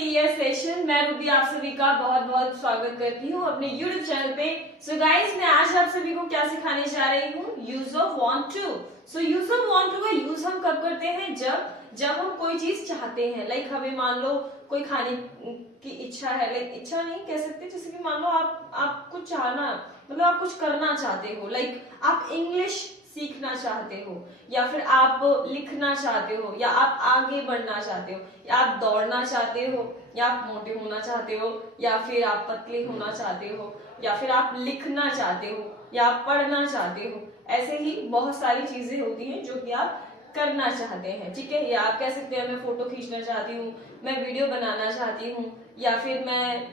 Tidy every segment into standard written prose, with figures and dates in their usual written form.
ये सेशन। मैं रूबी आप सभी का बहुत बहुत स्वागत करती हूँ अपने YouTube चैनल पे। सो गाइस, मैं आज आप सभी को क्या सिखाने जा रही हूँ, use of want to. So use of want to का यूज हम कब करते हैं, जब हम कोई चीज चाहते हैं। लाइक हमें मान लो कोई खाने की इच्छा है, लाइक इच्छा नहीं कह सकते, जैसे कि मान लो आप कुछ चाहना, मतलब आप कुछ करना चाहते हो, लाइक आप इंग्लिश सीखना चाहते हो, या फिर आप लिखना चाहते हो, या आप आगे बढ़ना चाहते हो, या आप दौड़ना चाहते हो, या आप मोटे होना चाहते हो, या फिर आप पतले होना चाहते हो, या फिर आप लिखना चाहते हो, या आप पढ़ना चाहते हो। ऐसे ही बहुत सारी चीजें होती हैं जो कि आप करना चाहते हैं, ठीक है। या आप कह सकते हैं मैं फोटो खींचना चाहती हूँ, मैं वीडियो बनाना चाहती हूँ, या फिर मैं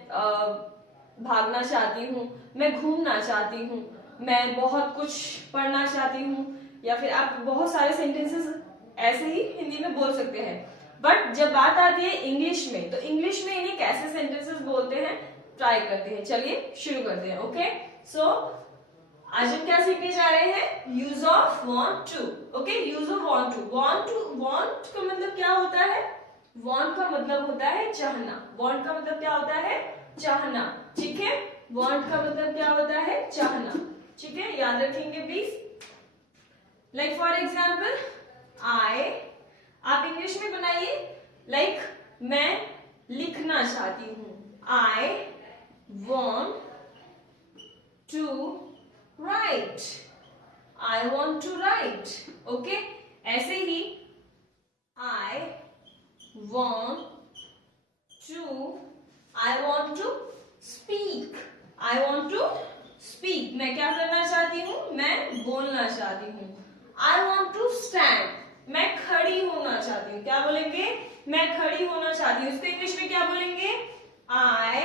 भागना चाहती हूँ, मैं घूमना चाहती हूँ, मैं बहुत कुछ पढ़ना चाहती हूँ, या फिर आप बहुत सारे सेंटेंसेस ऐसे ही हिंदी में बोल सकते हैं। बट जब बात आती है इंग्लिश में, तो इंग्लिश में इन्हें कैसे सेंटेंसेस बोलते हैं ट्राई करते हैं। चलिए शुरू करते हैं। ओके, सो आज हम क्या सीखने जा रहे हैं, use of want to. Okay, use of want to. Want का मतलब क्या होता है, वांट का मतलब होता है चाहना। वांट का मतलब क्या होता है, चाहना, ठीक है। वांट का मतलब क्या होता है, चाहना, ठीक है, याद रखेंगे प्लीज। लाइक फॉर एग्जाम्पल आप इंग्लिश में बनाइए, लाइक मैं लिखना चाहती हूँ, I want to write, I want to write. Okay, ऐसे ही I want to speak, I want to speak, मैं क्या करना चाहती हूँ, मैं बोलना चाहती हूँ। आई वॉन्ट टू स्टैंड, मैं खड़ी होना चाहती हूँ। क्या बोलेंगे, मैं खड़ी होना चाहती हूँ। इसको इंग्लिश में क्या बोलेंगे, I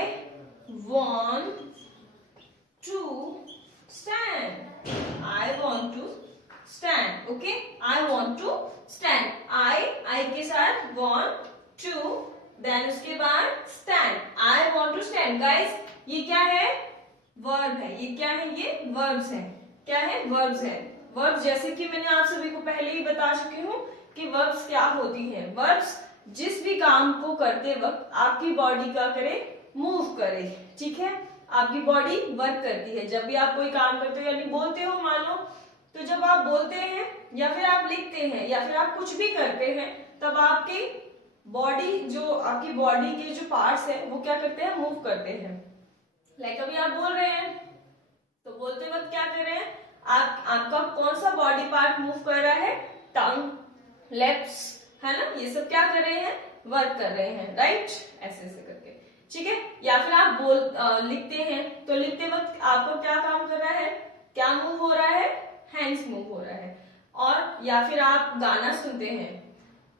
want to stand, I want to stand. Okay, I want to stand, I के साथ वॉन्ट टू, देन उसके बाद stand, I want to stand. Guys, ये क्या है, वर्ब है। ये क्या है, ये वर्ब्स है। क्या है, वर्ब्स है। वर्ब्स जैसे कि मैंने आप सभी को पहले ही बता चुकी हूँ कि वर्ब्स क्या होती हैं। वर्ब्स जिस भी काम को करते वक्त आपकी बॉडी क्या करे, मूव करे, ठीक है। आपकी बॉडी वर्क करती है जब भी आप कोई काम करते हो, यानी बोलते हो मान लो, तो जब आप बोलते हैं या फिर आप लिखते हैं या फिर आप कुछ भी करते हैं, तब आपकी बॉडी, जो आपकी बॉडी के जो पार्ट्स है वो क्या करते हैं, मूव करते हैं। लाइक अभी आप बोल रहे हैं, तो बोलते वक्त क्या कर रहे हैं, आपका कौन सा बॉडी पार्ट मूव कर रहा है, टंग, लिप्स, है ना, ये सब क्या कर रहे हैं, वर्क कर रहे हैं, राइट, ऐसे ऐसे करके, ठीक है। या फिर आप लिखते हैं, तो लिखते वक्त आपको क्या काम कर रहा है, क्या मूव हो रहा है, हैंड्स मूव हो रहा है। और या फिर आप गाना सुनते हैं,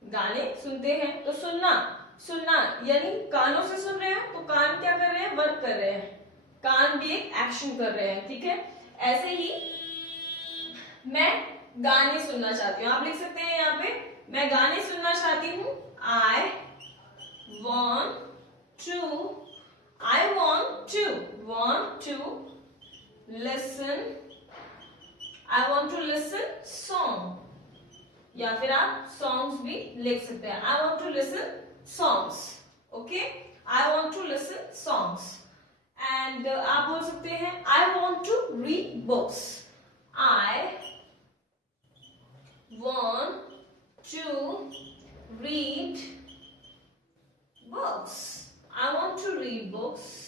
गाने सुनते हैं, तो सुनना यानी कानों से सुन रहे हैं, तो कान क्या कर रहे हैं, वर्क कर रहे हैं, कान भी एक एक्शन कर रहे हैं, ठीक है। ऐसे ही मैं गाने सुनना चाहती हूँ, आप लिख सकते हैं यहाँ पे, मैं गाने सुनना चाहती हूँ, I want to listen, I want to listen song, या फिर आप सॉन्ग्स भी लिख सकते हैं, I want to listen songs. Okay, I want to listen songs. And आप बोल सकते हैं I want to read books, I want to read books, I want to read books.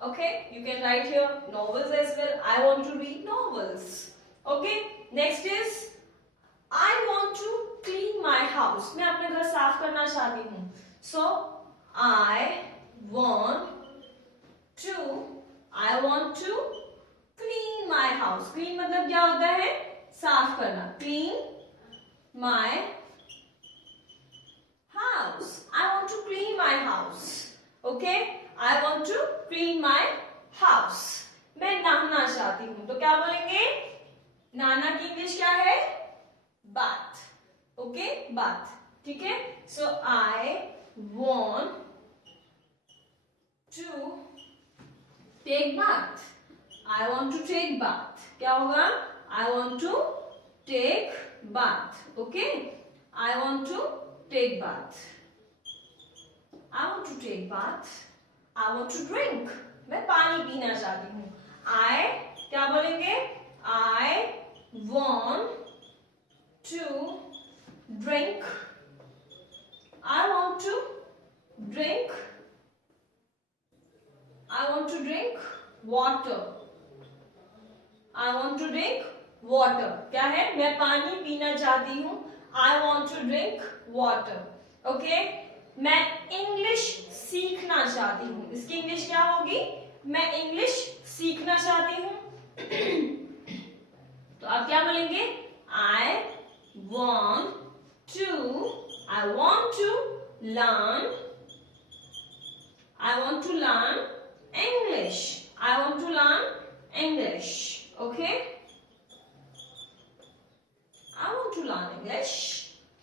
Okay, you can write here novels as well. I want to read novels. Okay, next is I want to clean my house. मैं अपने घर साफ करना चाहती हूँ. So I want to clean my house. Clean मतलब क्या होता है, साफ करना. Clean my house. I want to clean my house. Okay, I want to clean my house. मैं नहाना चाहती हूँ, तो क्या बोलेंगे, नहाना की इंग्लिश क्या है, bath. ओके, bath, ठीक है। So I want to take bath. I want to take bath. क्या होगा, I want to take bath. Okay, I want to take bath. I want to take bath, I want to drink, मैं पानी पीना चाहती हूँ। I क्या बोलेंगे, I want to drink, I want to drink, I want to drink water, I want to drink water, क्या है, मैं पानी पीना चाहती हूँ, I want to drink water. Okay, मैं इंग्लिश सीखना चाहती हूँ, इसकी इंग्लिश क्या होगी, मैं इंग्लिश सीखना चाहती हूँ। तो आप क्या बोलेंगे, I want to learn, I want to learn English, I want to learn English. Okay, I want to learn English,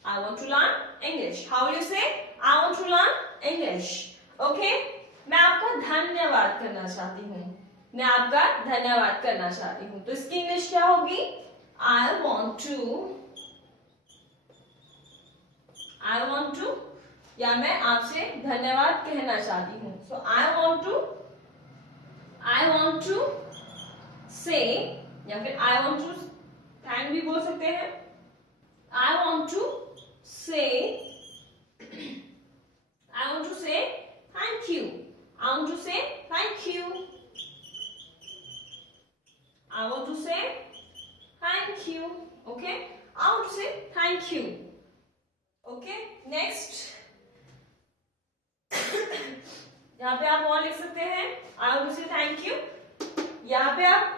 I want to learn English. How will you say I want to learn English? Okay, मैं आपका धन्यवाद करना चाहती हूँ, मैं आपका धन्यवाद करना चाहती हूँ, तो इसकी इंग्लिश क्या होगी, I want to, या मैं आपसे धन्यवाद कहना चाहती हूँ, so I want to say, या फिर I want to thank भी बोल सकते हैं, I want to say thank you, I want to say thank you, I want to say thank you. Okay, I want to say thank you. Okay, next यहाँ पे आप और लिख सकते हैं, आई वांट टू से थैंक यू, यहाँ पे आप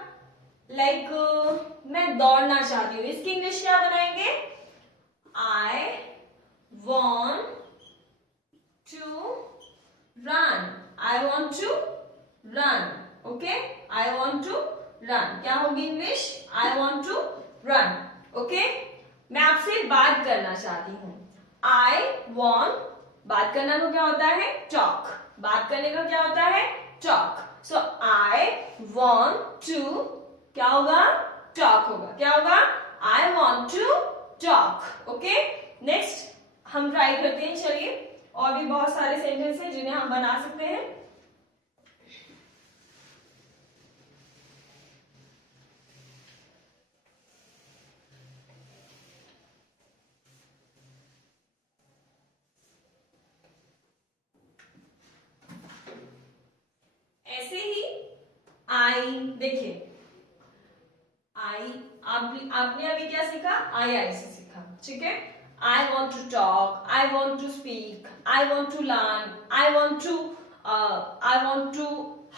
मैं दौड़ना चाहती हूँ, इसकी इंग्लिश क्या बनाएंगे, I want to run, I want to run. Okay, I want to run, क्या होगी English, I want to run. Okay, मैं आपसे बात करना चाहती हूँ, आई वॉन्ट, बात करना को क्या होता है, टॉक, बात करने का क्या होता है, talk, so I want to, क्या होगा, टॉक होगा, क्या होगा, I want to talk. Okay, next हम ट्राई करते हैं, चलिए, और भी बहुत सारे सेंटेंस हैं जिन्हें हम बना सकते हैं। ऐसे ही आई, देखिए आई, आपने अभी क्या सीखा, आई से सीखा, ठीक है, I want to talk, I want to speak, I want to learn, I want to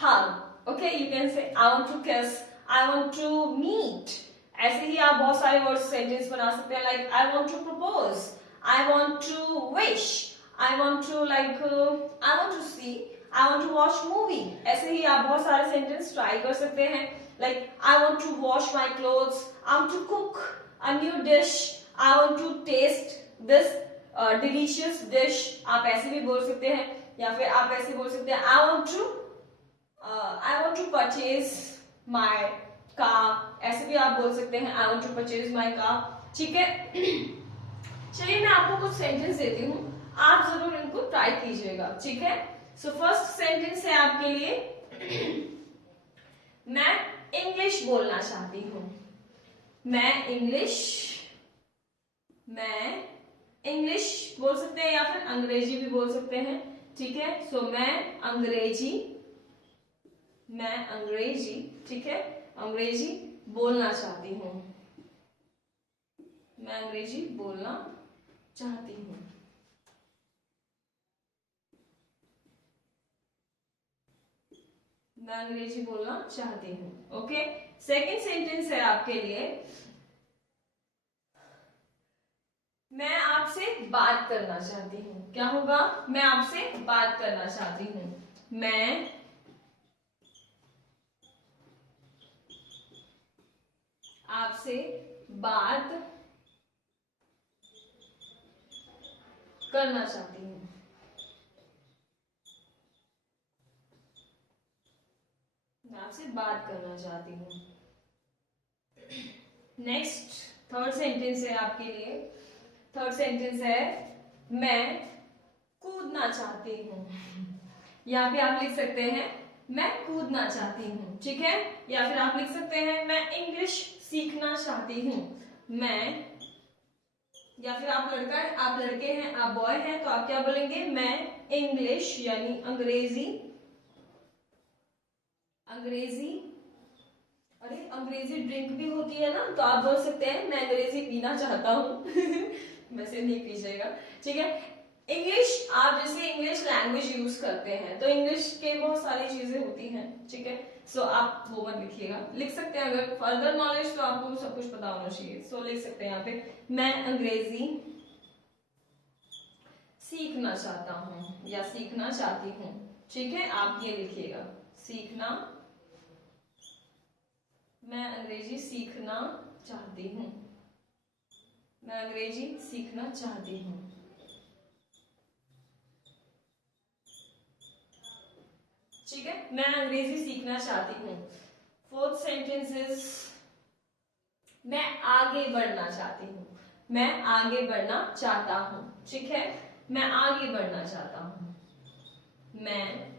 hug. Okay, you can say I want to किस, आई वॉन्ट टू मीट। ऐसे ही आप बहुत सारे वर्ड सेंटेंस बना सकते हैं, like I want to propose, I want to wish, I want to I want to see, I want to watch movie। ऐसे ही आप बहुत सारे सेंटेंस ट्राई कर सकते हैं, like I want to wash my clothes, I want to cook a new dish, I want to taste this delicious dish। आप ऐसे भी बोल सकते हैं, या फिर आप ऐसे बोल सकते हैं I want to purchase my car। ऐसे भी आप बोल सकते हैं I want to purchase my car। ठीक है, चलिए मैं आपको कुछ सेंटेंस देती हूँ, आप जरूर इनको ट्राई कीजिएगा, ठीक है। सो फर्स्ट सेंटेंस है आपके लिए, मैं इंग्लिश बोलना चाहती हूँ, मैं इंग्लिश बोल सकते हैं, या फिर अंग्रेजी भी बोल सकते हैं, ठीक है। सो मैं अंग्रेजी, ठीक है, अंग्रेजी बोलना चाहती हूँ, मैं अंग्रेजी बोलना चाहती हूँ। मैं अंग्रेजी बोलना चाहती हूँ। ओके, सेकेंड सेंटेंस है आपके लिए, मैं आपसे बात करना चाहती हूँ। क्या होगा, मैं आपसे बात करना चाहती हूँ, मैं आपसे बात करना चाहती हूँ, मैं आपसे बात करना चाहती हूँ। नेक्स्ट थर्ड सेंटेंस है आपके लिए, थर्ड सेंटेंस है, मैं कूदना चाहती हूँ। यहाँ पे आप लिख सकते हैं मैं कूदना चाहती हूँ, ठीक है। या फिर आप लिख सकते हैं मैं इंग्लिश सीखना चाहती हूँ। मैं, या फिर आप लड़के हैं, आप बॉय हैं, तो आप क्या बोलेंगे, मैं इंग्लिश यानी अंग्रेजी, अरे अंग्रेजी ड्रिंक भी होती है ना, तो आप बोल सकते हैं मैं अंग्रेजी पीना चाहता हूँ। वैसे नहीं पीजिएगा, ठीक है। इंग्लिश, आप जैसे इंग्लिश लैंग्वेज यूज करते हैं तो इंग्लिश के बहुत सारी चीजें होती हैं, ठीक है। सो आप वो मत लिखिएगा, लिख सकते हैं अगर फर्दर नॉलेज तो आपको सब कुछ पता होना चाहिए। सो लिख सकते हैं यहाँ पे मैं अंग्रेजी सीखना चाहता हूँ या सीखना चाहती हूँ, ठीक है। आप ये लिखिएगा सीखना, मैं अंग्रेजी सीखना चाहती हूँ, मैं अंग्रेजी सीखना चाहती हूँ। ठीक है, मैं अंग्रेजी सीखना चाहती हूँ। फोर्थ सेंटेंस इज मैं आगे बढ़ना चाहती हूँ, मैं आगे बढ़ना चाहता हूँ, ठीक है। मैं आगे बढ़ना चाहता हूँ, मैं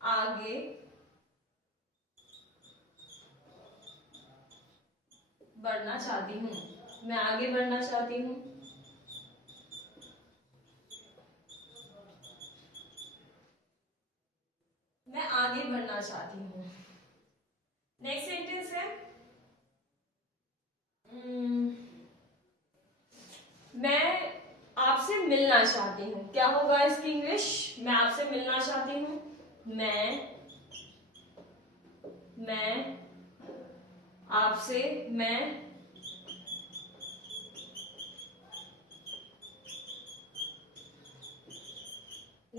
आगे बढ़ना चाहती हूँ, मैं आगे बढ़ना चाहती हूँ। मैं आगे बढ़ना चाहती हूँ। नेक्स्ट सेंटेंस है मैं आपसे मिलना चाहती हूँ। क्या होगा इसकी इंग्लिश, मैं आपसे मिलना चाहती हूँ। मैं आपसे, मैं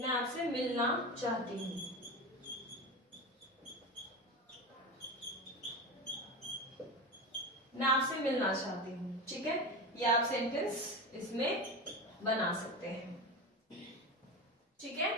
आपसे मिलना चाहती हूँ। मैं आपसे मिलना चाहती हूँ, ठीक है। ये आप सेंटेंस इसमें बना सकते हैं, ठीक है।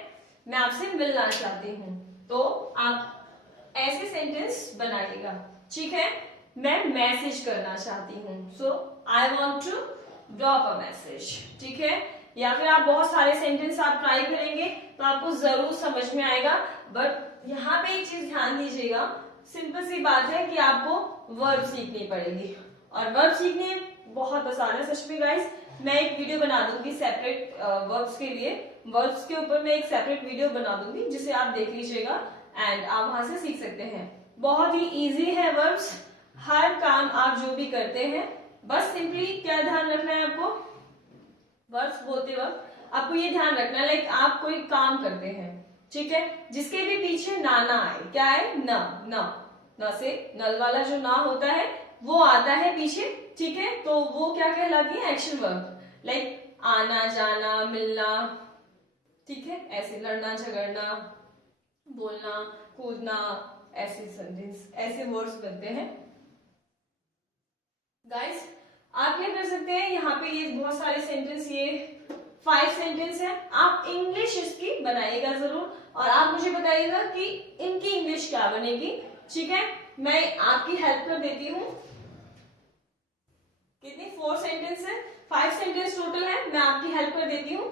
मैं आपसे मिलना चाहती हूँ, तो आप ऐसे सेंटेंस बनाइएगा, ठीक है। मैं मैसेज करना चाहती हूँ, so I want to drop a message, ठीक है। या फिर आप बहुत सारे सेंटेंस आप ट्राई करेंगे तो आपको जरूर समझ में आएगा। बट यहाँ पे एक चीज ध्यान दीजिएगा, सिंपल सी बात है कि आपको वर्ब सीखनी पड़ेगी, और वर्ब सीखने बहुत आसान है सच में गाइस। मैं एक वीडियो बना दूंगी सेपरेट वर्ब्स के लिए, वर्ब्स के ऊपर मैं एक सेपरेट वीडियो बना दूंगी जिसे आप देख लीजिएगा एंड आप वहां से सीख सकते हैं। बहुत ही इजी है वर्ब्स, हर काम आप जो भी करते हैं बस सिंपली क्या ध्यान रखना है आपको, वर्ब्स बोलते वक्त आपको ये ध्यान रखना है लाइक आप कोई काम करते हैं, ठीक है, जिसके भी पीछे ना आए, क्या है, न से नल वाला जो ना होता है वो आता है पीछे, ठीक है। तो वो क्या कहलाती है, एक्शन वर्ब, लाइक आना जाना मिलना, ठीक है। ऐसे लड़ना झगड़ना, बोलना कूदना, ऐसे सेंटेंस, ऐसे वर्ड्स बनते हैं गाइस। आप क्या कर सकते हैं, यहाँ पे ये बहुत सारे सेंटेंस, ये 5 सेंटेंस है, आप इंग्लिश इसकी बनाइएगा जरूर और आप मुझे बताइएगा कि इनकी इंग्लिश क्या बनेगी, ठीक है। मैं आपकी हेल्प कर देती हूँ। कितनी 4 सेंटेंस है, 5 सेंटेंस टोटल है, मैं आपकी हेल्प कर देती हूँ,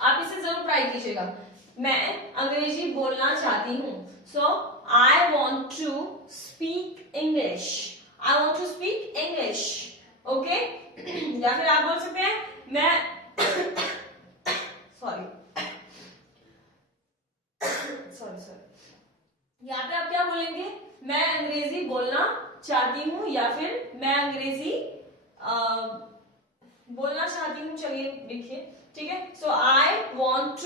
आप इसे जरूर ट्राई कीजिएगा। मैं अंग्रेजी बोलना चाहती हूँ, so I want to speak English, I want to speak English, okay. या फिर आप बोल सकते हैं मैं सॉरी, यहाँ पे आप क्या बोलेंगे, मैं अंग्रेजी बोलना चाहती हूँ, या फिर मैं अंग्रेजी बोलना चाहती हूँ, चलिए लिखिए, ठीक है। So I want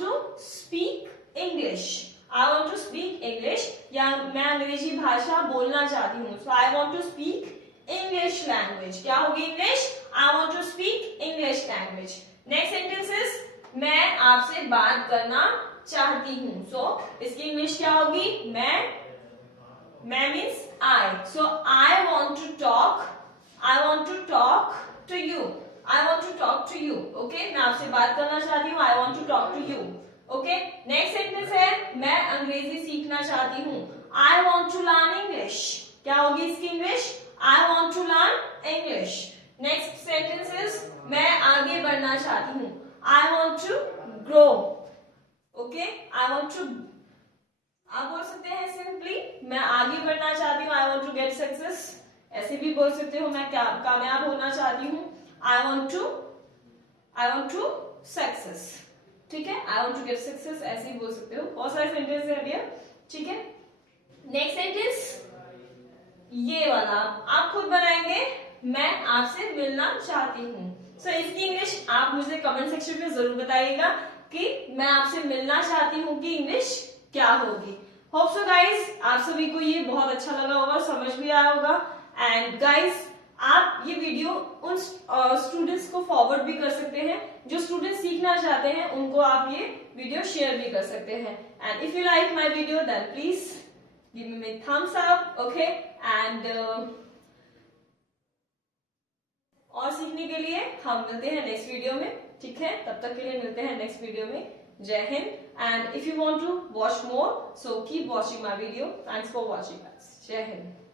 to speak English, I want to speak English, या मैं अंग्रेजी भाषा बोलना चाहती हूँ, so I want to speak English language, क्या होगी English, I want to speak English language. Next sentence is मैं आपसे बात करना चाहती हूँ, सो इसकी इंग्लिश क्या होगी, मैं means I, so I want to talk to you, I want to talk to you, okay. मैं आपसे बात करना चाहती हूँ, I want to talk to you, okay. Next sentence है मैं अंग्रेजी सीखना चाहती हूँ, I want to learn English, क्या होगी इसकी English, I want to learn English. Next sentence चाहती हूँ, I want to grow. Okay, I want to, आप बोल सकते हैं सिंपली मैं आगे बढ़ना चाहती हूँ, I want to get success. ऐसे भी बोल सकते हो मैं कामयाब होना चाहती हूँ, आई वॉन्ट टू सक्सेस। ठीक है, I want to get success, ऐसे ही बोल सकते हो। बहुत सारे सेंटेंस है भैया। ठीक है, नेक्स्ट सेंटेंस ये वाला आप खुद बनाएंगे, मैं आपसे मिलना चाहती हूँ। सो इसकी इंग्लिश आप मुझे कमेंट सेक्शन में जरूर बताइएगा कि मैं आपसे मिलना चाहती हूँ की इंग्लिश क्या होगी। होप सो गाइज आप सभी को ये बहुत अच्छा लगा होगा, समझ भी आया होगा। एंड गाइज आप ये वीडियो उन स्टूडेंट्स को फॉरवर्ड भी कर सकते हैं जो स्टूडेंट सीखना चाहते हैं, उनको आप ये वीडियो शेयर भी कर सकते हैं। And if you like my video then please give me thumbs up. Okay, and और सीखने के लिए हम मिलते हैं नेक्स्ट वीडियो में। ठीक है, तब तक के लिए मिलते हैं नेक्स्ट वीडियो में। जय हिंद। And if you want to watch more so keep watching my video. Thanks for watching. जय हिंद।